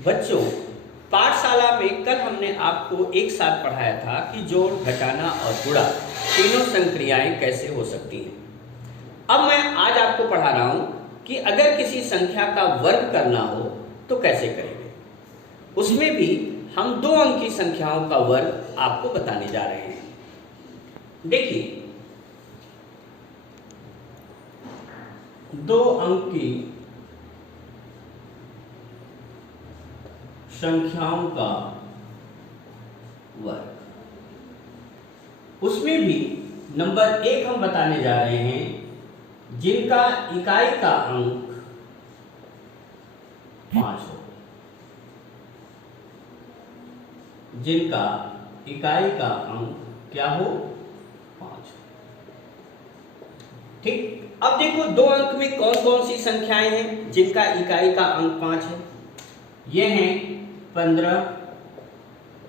बच्चों, पाठशाला में कल हमने आपको एक साथ पढ़ाया था कि जोड़, घटाना और गुणा तीनों संक्रियाएं कैसे हो सकती हैं। अब मैं आज आपको पढ़ा रहा हूं कि अगर किसी संख्या का वर्ग करना हो तो कैसे करेंगे। उसमें भी हम 2 अंक की संख्याओं का वर्ग आपको बताने जा रहे हैं। देखिए, 2 अंक की संख्याओं का वर्ग, उसमें भी नंबर 1 हम बताने जा रहे हैं जिनका इकाई का अंक 5 हो, जिनका इकाई का अंक क्या हो, 5। ठीक। अब देखो, 2 अंक में कौन कौन सी संख्याएं हैं जिनका इकाई का अंक 5 है। ये हैं 15,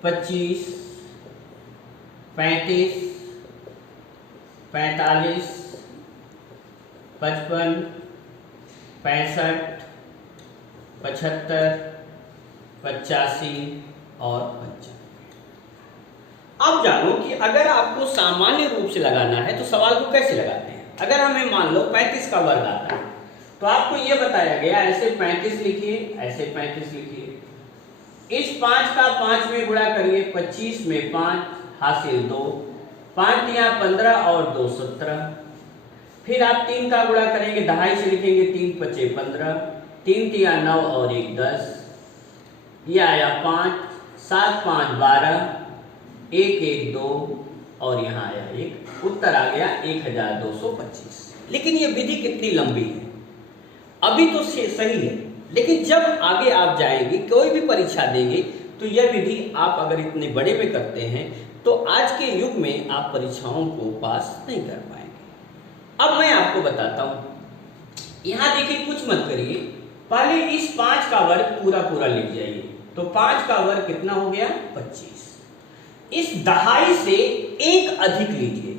25, 35, 45, 55, 65, 75, 85 और 95। अब जानो कि अगर आपको सामान्य रूप से लगाना है तो सवाल को कैसे लगाते हैं। अगर हमें मान लो 35 का वर्ग आता है तो आपको यह बताया गया ऐसे 35 लिखिए, ऐसे 35 लिखिए। इस 5 का 5 में गुणा करिए, 25 में 5 हासिल 2, 5 तिया 15 और 2 17। फिर आप 3 का गुणा करेंगे, दहाई से लिखेंगे, 3 पचे 15, 3 तिया 9 और 1 10। यह आया 5, 7 5 12, 1 1 2 और यहाँ आया 1। उत्तर आ गया 1225। लेकिन ये विधि कितनी लंबी है, अभी तो सही है, लेकिन जब आगे आप जाएंगे, कोई भी परीक्षा देंगे, तो यह विधि आप अगर इतने बड़े में करते हैं तो आज के युग में आप परीक्षाओं को पास नहीं कर पाएंगे। अब मैं आपको बताता हूं। यहां देखिए, कुछ मत करिए, पहले इस 5 का वर्ग पूरा पूरा लिख जाइए। तो 5 का वर्ग कितना हो गया, 25। इस दहाई से 1 अधिक लीजिए,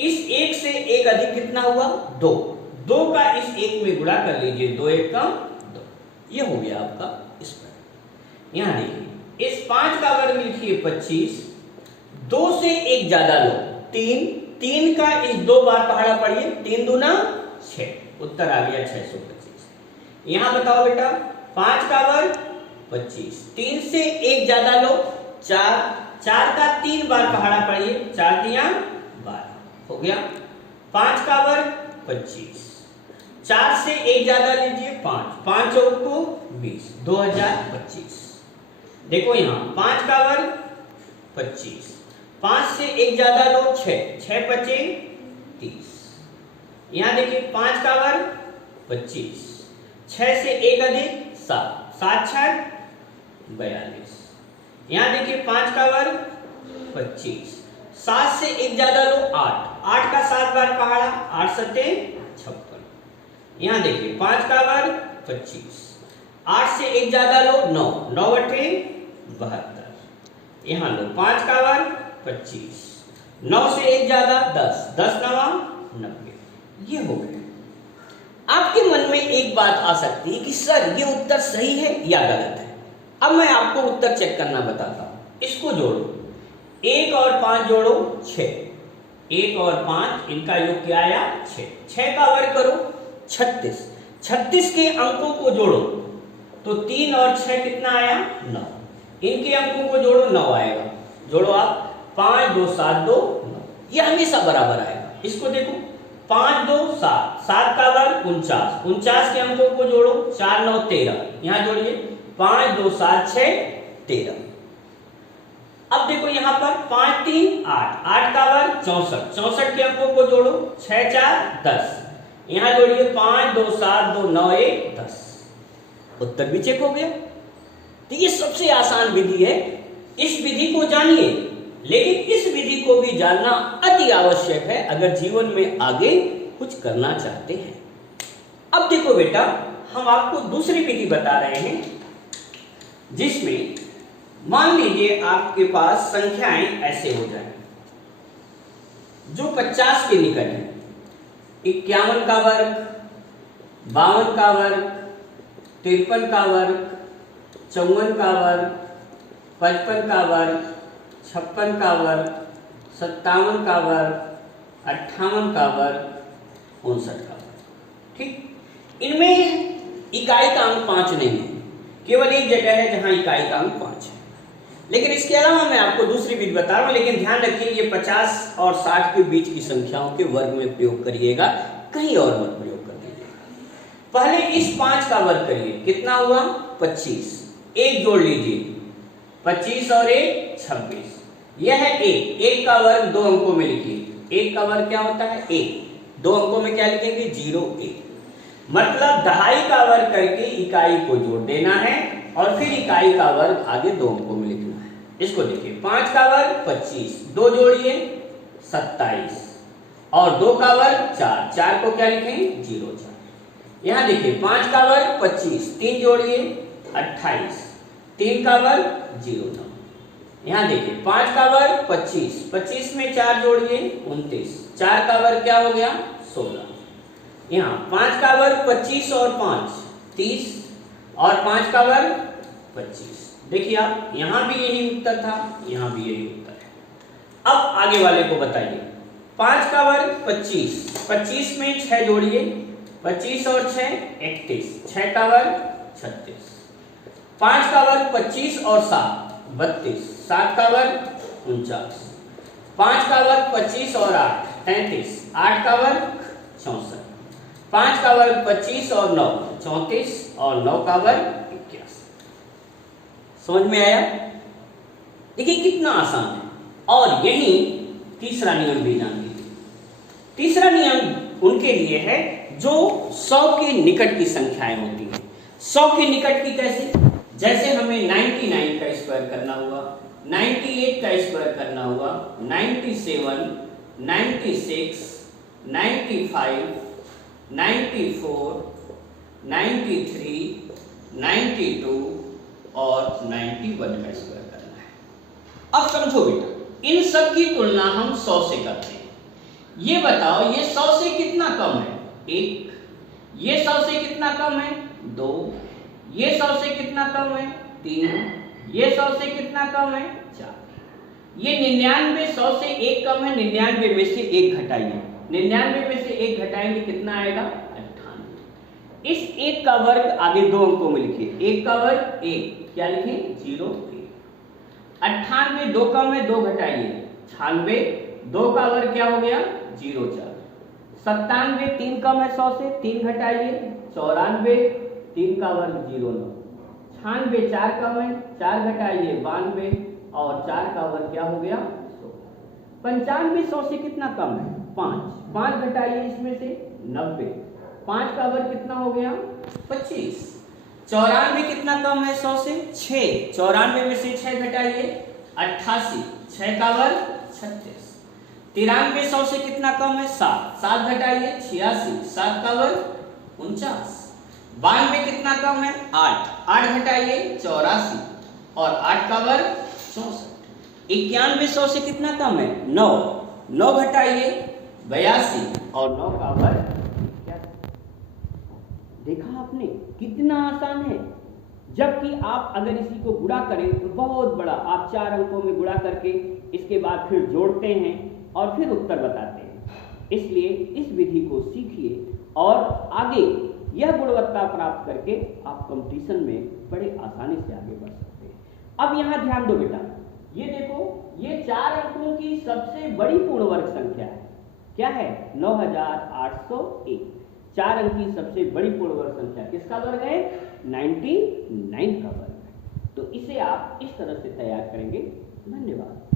इस 1 से 1 अधिक कितना हुआ, 2। 2 का इस 1 में गुणा कर लीजिए, 2 1 का 2। ये हो गया आपका इस पर। यहां देखिए, इस 5 का वर्ग लिखिए 25, 2 से 1 ज्यादा लो, 3। 3 का इस 2 बार पहाड़ा पढ़िए, 3 दूना 6। उत्तर आ गया 625। यहां बताओ बेटा, 5 का वर्ग 25, 3 से 1 ज्यादा लो, 4। 4 का 3 बार पहाड़ा पढ़िए, 4 तिया 12। हो गया 5 का वर्ग 25। 4 से 1 ज्यादा लीजिए, 5। 5 और को 20, 2025। देखो यहाँ 5 का वर्ग 25, 5 से 1 ज्यादा लो, 6। 6 पचे 30। यहाँ देखिए 5 का वर्ग 25, 6 से 1 अधिक 7, 7 6 42। यहाँ देखिए 5 का वर्ग 25, 7 से 1 ज्यादा लो, 8। 8 का 7 बार पहाड़ा, 8 सत्ते 56। यहाँ देखिए 5 का वर्ग 25, 8 से 1 ज्यादा लो, 9। 9 बटे 72। यहाँ लो 5 का वर्ग 25, 9 से 1 ज्यादा 10। 10 9 90। ये हो गया। आपके मन में एक बात आ सकती है कि सर ये उत्तर सही है या गलत है। अब मैं आपको उत्तर चेक करना बताता हूं। इसको जोड़ो, 1 और 5 जोड़ो 6। 1 और 5 इनका योग क्या आया, 6। 6 का वर्ग करो 36। 36 के अंकों को जोड़ो तो 3 और 6 कितना आया, 9। इनके अंकों को जोड़ो, 9 आएगा। जोड़ो आप, 5 2 7 2 9। यह हमेशा बराबर आएगा। इसको देखो, 5 2 7, 7 का वर्ग 49। 49 के अंकों को जोड़ो, 4 9 13। यहां जोड़िए, 5 2 7 6 13। अब देखो यहां पर 5 3 8, 8 का वर्ग 64। 64 के अंकों को जोड़ो, 6 4 10। यहां जोड़िए, 5 2 7 2 9 1 10। उत्तर भी चेक हो गया। तो ये सबसे आसान विधि है, इस विधि को जानिए, लेकिन इस विधि को भी जानना अति आवश्यक है अगर जीवन में आगे कुछ करना चाहते हैं। अब देखो बेटा, हम आपको दूसरी विधि बता रहे हैं जिसमें मान लीजिए आपके पास संख्याएं ऐसे हो जाए जो 50 के निकट है। 51 का वर्ग, 52 का वर्ग, 53 का वर्ग, 54 का वर्ग, 55 का वर्ग, 56 का वर्ग, 57 का वर्ग, 58 का वर्ग, 59 का वर्ग। ठीक, इनमें इकाई का अंक 5 नहीं है, केवल एक जगह है जहां इकाई का अंक 5 है। लेकिन इसके अलावा मैं आपको दूसरी विधि बता रहा हूं, लेकिन ध्यान रखिए ये 50 और 60 के बीच की संख्याओं के वर्ग में प्रयोग करिएगा, कहीं और मत प्रयोग कर दीजिएगा। पहले इस 5 का वर्ग करिए, कितना हुआ 25, एक जोड़ लीजिए, 25 और 1 26, यह है 1, 1 का वर्ग 2 अंकों में लिखिए, 1 का वर्ग क्या होता है 1, 2 अंकों में क्या लिखेंगे 0 1, मतलब दहाई का वर्ग करके इकाई को जोड़ देना है और फिर इकाई का वर्ग आगे 2 अंकों में लिखना है। इसको देखिए, 5 का वर्ग 25, 2 जोड़िए 27 और 2 का वर्ग 4, 4 को क्या लिखेंगे 0 4। यहां देखिए 5 का वर्ग 25, 3 जोड़िए 28, 3 का वर्ग 0 9। यहां देखिए 5 का वर्ग 25, 25 में 4 जोड़िए 29, 4 का वर्ग क्या हो गया 16। यहाँ 5 का वर्ग 25 और 5 30 और 5 का वर्ग 25। देखिए आप, यहां भी यही उत्तर था, यहां भी यही उत्तर है। अब आगे वाले को बताइए, 5 का वर्ग 25, 25 में 6 जोड़िए, 25 और 6 31, 6 का वर्ग 36, 5 का वर्ग 25 और 7 32, 7 का वर्ग 49, 5 का वर्ग 25 और 8 33, 8 का वर्ग 64, 5 का वर्ग 25 और 9 34 और 9 का वर्ग 81। समझ में आया? देखिए कितना आसान है। और यही तीसरा नियम भी जान लीजिए। तीसरा नियम उनके लिए है जो 100 के निकट की संख्याएं होती हैं। 100 के निकट की कैसे? जैसे हमें 99 का स्क्वायर करना हुआ, 98 का स्क्वायर करना हुआ, 97, 96, 95, 94, 93, 92 और 91 का स्क्वायर करना है। अब समझो बेटा, इन सब की तुलना हम 100 से करते हैं। ये बताओ ये 100 से कितना कम है 1, ये 100 से कितना कम है 2, ये 100 से कितना कम है 3, ये 100 से कितना कम है 4। ये 99 100 से 1 कम है, 99 में से 1 घटाइए, 99 में से 1 घटाएंगे कितना आएगा 98। इस 1 का वर्ग आगे 2 अंकों में लिखिए, 1 का वर्ग 1 क्या लिखे 0 1। 98 2 कम है 2 घटाइए 96, 2 का वर्ग क्या हो गया 0 4। 97 3 कम है 100 से 3 घटाइए 94, 3 का वर्ग 0 9। 96 4 कम है 4 घटाइए 92 और 4 का वर्ग क्या हो गया 16। 95 100 से कितना कम है 5, 5 घटाइए इसमें से 90, 5 का वर्ग कितना हो गया 25। 94 कितना कम है 100 से 6, 94 में से 6 घटाइए 88, 6 का वर्ग 36। 93 100 से कितना कम है 7, 7 घटाइए 86, 7 का वर्ग 49। 92 कितना कम है 8, 8 घटाइए 84 और 8 का वर्ग 64। 91 100 से कितना कम है 9, 9 घटाइए 82 और 9 का वर्ग 81। देखा आपने कितना आसान है। जबकि आप अगर इसी को गुणा करें तो बहुत बड़ा, आप 4 अंकों में गुणा करके इसके बाद फिर जोड़ते हैं और फिर उत्तर बताते हैं। इसलिए इस विधि को सीखिए और आगे यह गुणवत्ता प्राप्त करके आप कंपटीशन में बड़े आसानी से आगे बढ़ सकते हैं। अब यहाँ ध्यान दो बेटा, ये देखो, ये 4 अंकों की सबसे बड़ी पूर्ण वर्ग संख्या है। क्या है 9801। 4 अंक की सबसे बड़ी पूर्ण वर्ग संख्या किसका वर्ग है 99 का वर्ग है। तो इसे आप इस तरह से तैयार करेंगे। धन्यवाद।